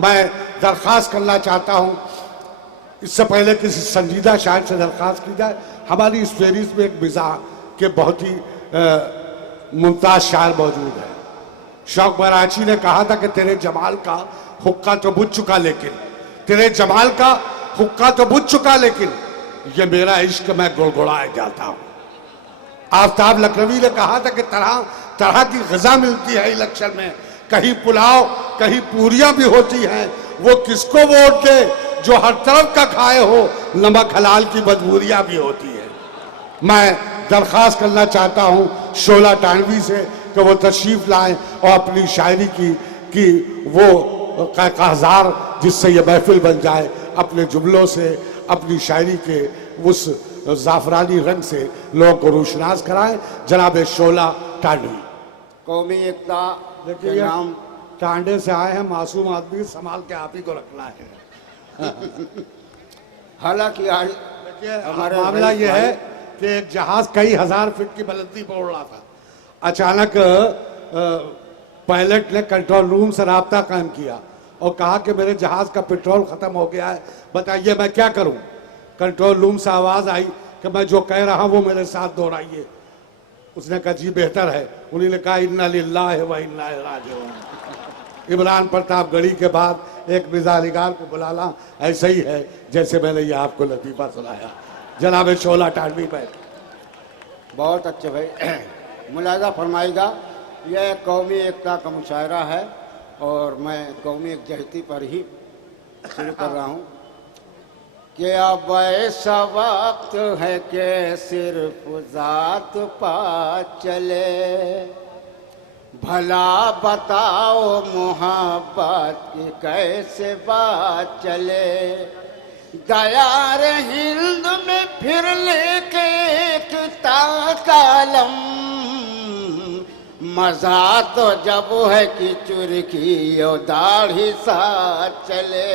मैं दरख्वास्त करना चाहता हूँ, इससे पहले किसी संजीदा शायर से दरख्वास्त की जाए। हमारी इस फेहरिस्त में एक मिजाह के बहुत ही मुमताज शायर मौजूद है। शौक बराची ने कहा था कि तेरे जमाल का हुक्का तो बुझ चुका, लेकिन तेरे जमाल का हुक्का तो बुझ चुका, लेकिन ये मेरा इश्क मैं गुड़गुड़ाए जाता हूँ। आफ्ताब लखनवी ने कहा था कि तरह तरह की ग़िज़ा मिलती है इलेक्शन में, कहीं पुलाव कहीं पूरियां भी होती हैं, वो किसको वोट दे जो हर तरफ का खाए हो, नमक हलाल की मजबूरियां भी होती है। मैं दरख्वास्त करना चाहता हूँ शोला टानवी से कि वो तशरीफ लाएं और अपनी शायरी की वो काजार जिससे ये महफिल बन जाए, अपने जुमलों से, अपनी शायरी के उस जाफरानी रंग से लोगों को रोशनास कराएं। जनाब शोला टांडवी। कौमी एकता देखिए हम टांडे से आए हैं, मासूम आदमी, संभाल के आप ही को रखना है। हालांकि हमारा मामला यह है कि एक जहाज कई हजार फीट की बुलंदी पर उड़ रहा था। अचानक पायलट ने कंट्रोल रूम से राब्ता कायम किया और कहा कि मेरे जहाज का पेट्रोल खत्म हो गया है, बताइए मैं क्या करूं। कंट्रोल रूम से आवाज आई कि मैं जो कह रहा हूं वो मेरे साथ दोहराइए। उसने कहा जी बेहतर है। उन्हीं ने कहा इन्ना लिल्लाहि व इन्ना इलैहि राजिऊन। इमरान प्रतापगढ़ी के बाद एक मिजालिगार को बुलाना ऐसा ही है जैसे मैंने ये आपको लतीफ़ा सुनाया। जनाब शोला टांडवी पर। बहुत अच्छे भाई, मुलाजा फरमाएगा। यह कौमी एकता का मुशायरा है और मैं कौमी एकजहती पर ही शुरू कर रहा हूँ कि अब ऐसा वक्त है कि सिर्फ ज़ात पा चले, भला बताओ मोहब्बत की कैसे बात चले। दयार हिंद में फिर लेके एकता कालम, मजा तो जब है कि चुरकी और दाढ़ी साथ चले।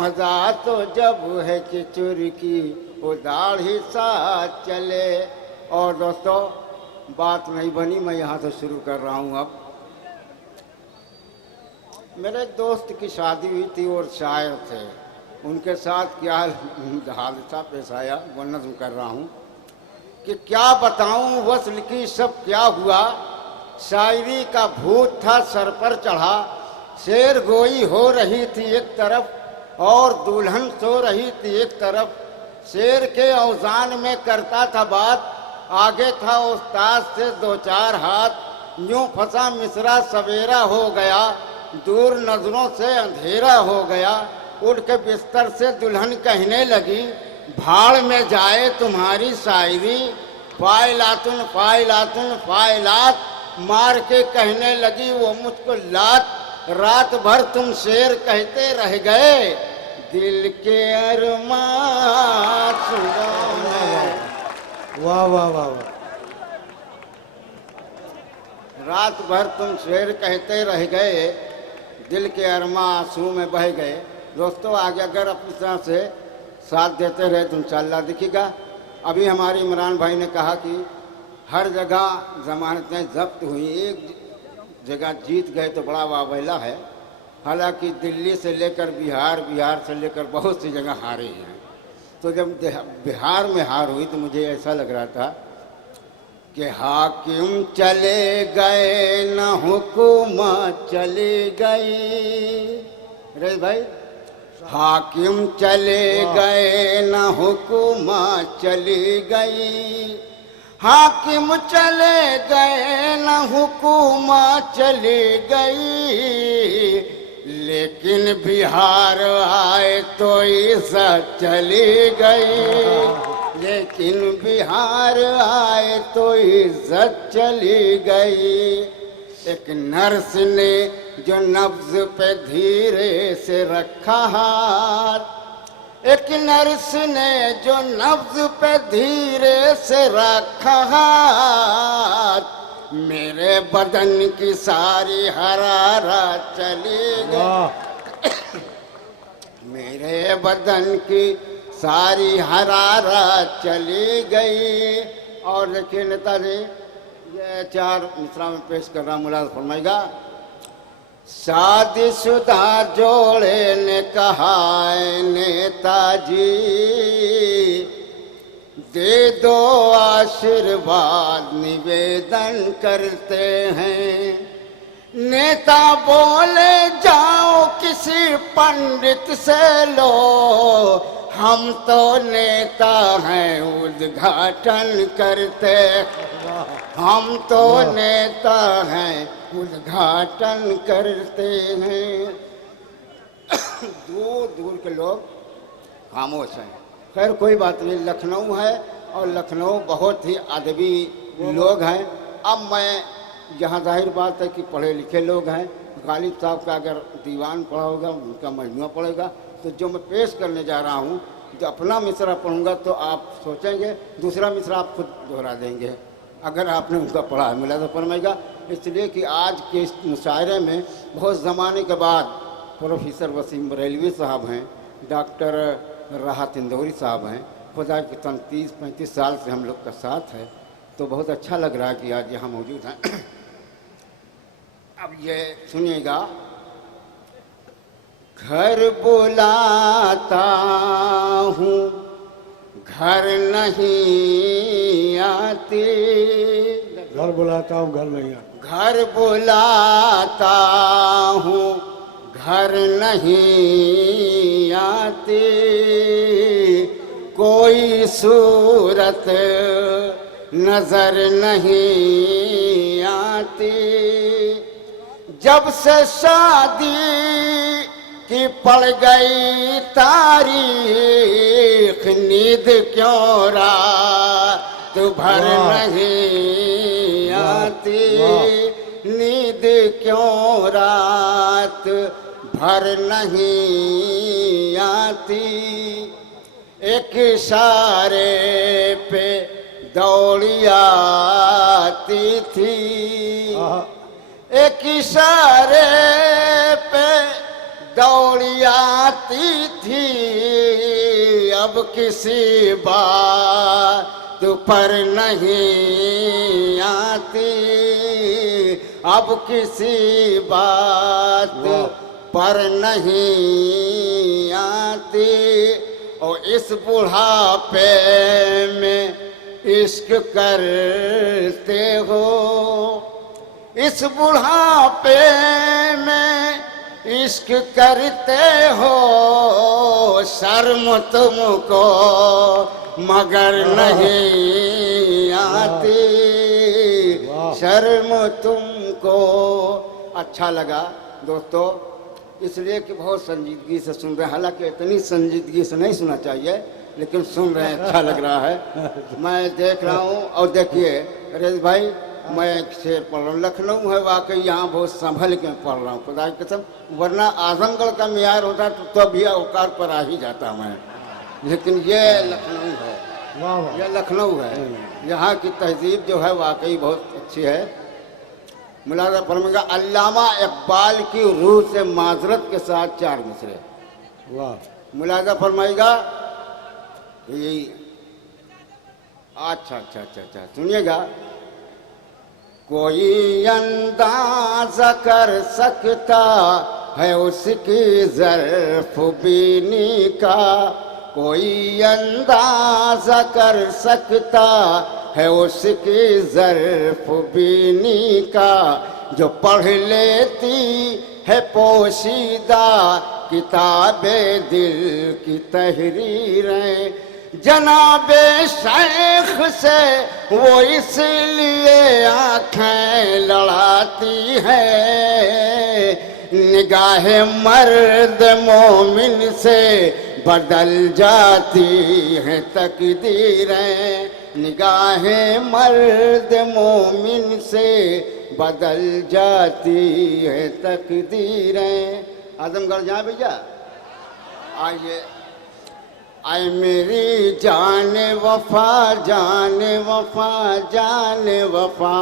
मजा तो जब है कि चुरकी और दाढ़ी साथ चले। और दोस्तों बात नहीं बनी, मैं यहाँ से शुरू कर रहा हूँ। अब मेरे दोस्त की शादी हुई थी और शायर थे, उनके साथ क्या हादसा पेश आया वो नज़्म कर रहा हूँ कि क्या बताऊँ वस्ल की सब क्या हुआ। शायरी का भूत था सर पर चढ़ा, शेर गोई हो रही थी एक तरफ और दुल्हन सो रही थी एक तरफ। शेर के औजान में करता था बात, आगे था उस्ताद से दो चार हाथ। यूं फंसा मिसरा सवेरा हो गया, दूर नजरों से अंधेरा हो गया। उड़ के बिस्तर से दुल्हन कहने लगी, भाड़ में जाए तुम्हारी शायरी। फाइलातुन फाइलातुन फाइलात मार के कहने लगी वो मुझको लात। रात भर तुम शेर कहते रह गए, दिल के अरमान सुनो। वाह वाह वाह वाह। रात भर तुम शेर कहते रह गए, दिल के अरमां आंसू में बह गए। दोस्तों आगे अगर अपनी तरह से साथ देते रहे तो इंशाअल्लाह दिखेगा। अभी हमारे इमरान भाई ने कहा कि हर जगह जमानतें जब्त हुई, एक जगह जीत गए तो बड़ा वाबैला है। हालांकि दिल्ली से लेकर बिहार, बिहार से लेकर बहुत सी जगह हारे हैं। तो जब बिहार में हार हुई तो मुझे ऐसा लग रहा था कि हाकिम चले गए न हुकूमत चली गई। रे भाई, हाकिम चले गए न हुकूमत चली गई। हाकिम चले गए न हुकूमत चली गई, लेकिन बिहार आए तो इज्जत चली गई। लेकिन बिहार आए तो इज्जत चली गई। एक नर्स ने जो नब्ज पे धीरे से रखा हाथ, एक नर्स ने जो नब्ज पे धीरे से रखा हाथ, मेरे बदन की सारी हरारत चली गई। मेरे बदन की सारी हरारत चली गई। और देखिए नेताजी, ये चार मिसरा में पेश कर रहा, मुलाज़ फरमाएगा शादीशुदा जोड़े ने कहा नेताजी, दे दो आशीर्वाद निवेदन करते हैं। नेता बोले जाओ किसी पंडित से लो, हम तो नेता हैं उद्घाटन करते, हम तो नेता हैं उद्घाटन करते हैं। दूर दूर के लोग खामोश हैं। खैर कोई बात नहीं, लखनऊ है और लखनऊ बहुत ही अदबी लोग हैं। अब मैं यहाँ जाहिर बात है कि पढ़े लिखे लोग हैं, गालिब साहब का अगर दीवान पढ़ा होगा उनका मजमूआ पढ़ेगा, तो जो मैं पेश करने जा रहा हूँ, जो अपना मिसरा पढ़ूंगा तो आप सोचेंगे, दूसरा मिसरा आप खुद दोहरा देंगे अगर आपने उनका पढ़ा है, मिला तो फरमाएगा। इसलिए कि आज के इस मुशायरे में बहुत ज़माने के बाद प्रोफेसर वसीम बरेलवी साहब हैं, डॉक्टर राहत इंदौरी साहब हैं, खुदा के 30-35 साल से हम लोग का साथ है, तो बहुत अच्छा लग रहा है कि आज यहाँ मौजूद हैं। अब ये सुनिएगा। घर बुलाता हूँ घर नहीं आती, घर बुलाता हूँ घर नहीं आती, घर बुलाता हूँ घर नहीं आती, कोई सूरत नजर नहीं आती। जब से शादी की पड़ गई तारीख, नींद क्यों रात भर नहीं आती, नींद क्यों रात भर नहीं आती। एक इशारे पे दौड़ी आती थी, एक इशारे पे दौड़ी आती थी, अब किसी बात पर नहीं आती, अब किसी बात पर नहीं आती। और इस बुढ़ापे में इश्क करते हो, इस बुढ़ापे में इश्क करते हो, शर्म तुमको मगर नहीं आती, शर्म तुमको। अच्छा लगा दोस्तों, इसलिए कि बहुत संजीदगी से सुन रहे हैं, हालांकि इतनी संजीदगी से नहीं सुनना चाहिए, लेकिन सुन रहे हैं, अच्छा लग रहा है। मैं देख रहा हूँ। और देखिए रेज भाई, मैं एक शेर पढ़ रहा हूँ। लखनऊ है वाकई, यहाँ बहुत संभल के पढ़ रहा हूँ खुदा की कसम, वरना आजमगढ़ का मियार होता तो भी औकात पर आ ही जाता मैं, लेकिन ये लखनऊ है, ये लखनऊ है। यहाँ की तहजीब जो है वाकई बहुत अच्छी है। मुलाजा फरमाएगा, अल्लामा इकबाल की रूह से माजरत के साथ 4 मिसरे। वाह। मुलाजा फरमाएगा यही। अच्छा अच्छा अच्छा अच्छा, सुनिएगा। कोई अंदाजा कर सकता है उसकी ज़र्फ़ बीनी का, कोई अंदाजा कर सकता है उसकी ज़र्फ़ बीनी का, जो पढ़ लेती है पोशीदा किताबे दिल की तहरीरें, जनाबे शेख से वो इसलिए आँखें लड़ाती है, निगाह मर्द मोमिन से बदल जाती है तकदीरें, निगाह मर्द मोमिन से बदल जाती है तकदीरें। आजमगढ़ जाए भैया, आइए। आए मेरी जान वफा, जान वफा, जान वफा,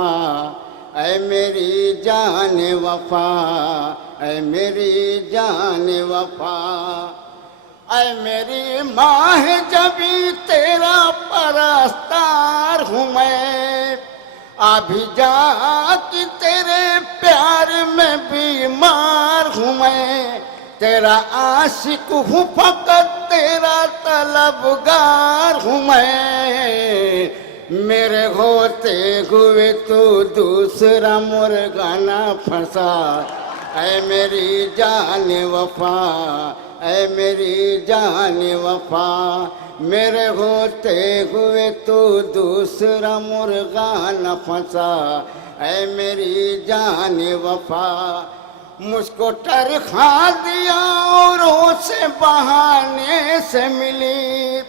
ऐ मेरी जान वफा, ऐ मेरी जान वफा, ऐ मेरी माह जबी तेरा परस्तार हूँ मैं, अभी जा कि तेरे प्यार में बीमार हूँ मैं, तेरा आशिक हूँ फकत तेरा तलबगार हूँ मैं। मेरे होते हुए तू दूसरा मुर्गाना फंसा, ऐ मेरी जान वफा, ऐ मेरी जान वफा। मेरे होते हुए तू दूसरा मुर्गा न फंसा, ऐ मेरी जान वफा। मुझको टर खा दिया औरों से बहाने से मिली,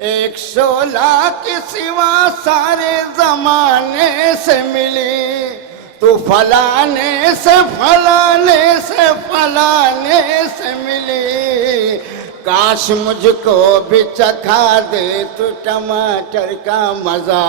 116 के सिवा सारे जमाने से मिली। तू फलाने से फलाने से फलाने से मिली, काश मुझको भी चखा दे तू टमाटर का मजा।